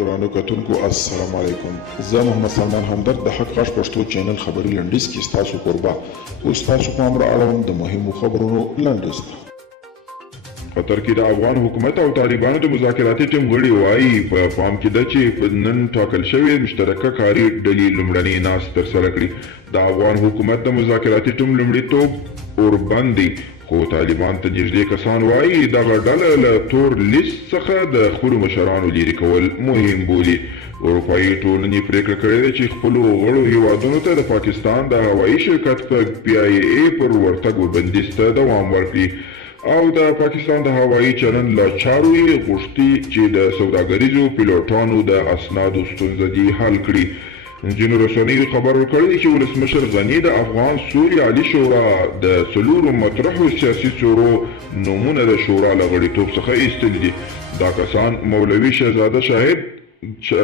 ګرانو کتونکو السلام علیکم. زه محمد سلمان همدرد د حق غږ پښتو چینل خبري لنډیز کې ستاسو کوربه اوس تاسو پام را اړوم د مهمو خبرونو لنډیز ته. قطر کې د افغان حکومت او طالبانو د مذاکراتي ټیم غړي وایي په پام کې ده چې نن ټاکل شوې مشترکه کاري ډلې لومړنۍ ناستې ترسره کړي. د افغان حکومت د مذاکراتي ټیم لومړیتوب اوربند دی، خو طالبان ته نږدې کسان وایي دغه ډله له تور لیست څخه د خپلو مشرانو لرې کول مهم بولي. اروپایي ټولنې پریکړه کړې ده چې خپلو غړو هیوادونو ته د پاکستان د هوایي شرکت په PIA پر ورتګ بندیز ته دوام ورکړي او د پاکستان د هوایي چلند له چارو یې غوښتي چې د سوداګریزو پیلوټانو د اسنادو ستونزه دې حل کړي. ځینو رسنیو خبر ورکړی چې ولسمشر غني د افغان سولې عالي شورا د څلورو مطرحو سیاسي څورو نومونه د شورا له غړیتوب څخه ایستلي دي. دا کسان مولوي شهزاده شاهد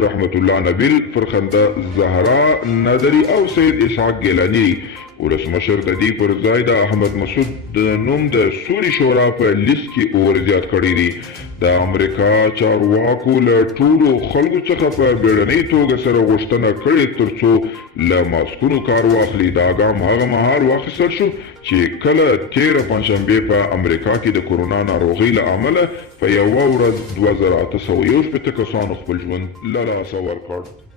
رحمت الله نبیل، فرخنده زهرا نادري او سید اسحاق ګیلاني. ولسمشر د دې پر ځای د احمد مسعود د نوم د سولې شورا په لیست کې اور زیات کړی دی. د امریکا چارواکو له ټولو خلکو څخه په بیړنۍ توګه سره غوښتنه کړې ترڅو له ماسکونو کار واخلي. دا ګام هغه مهال واخیستل شو چې کله تېره پنجشنبې په امریکا کې د کرونا ناروغۍ له امله په یوه ورځ 2861 کسانو خپل ژوند له لاسه ورکړ.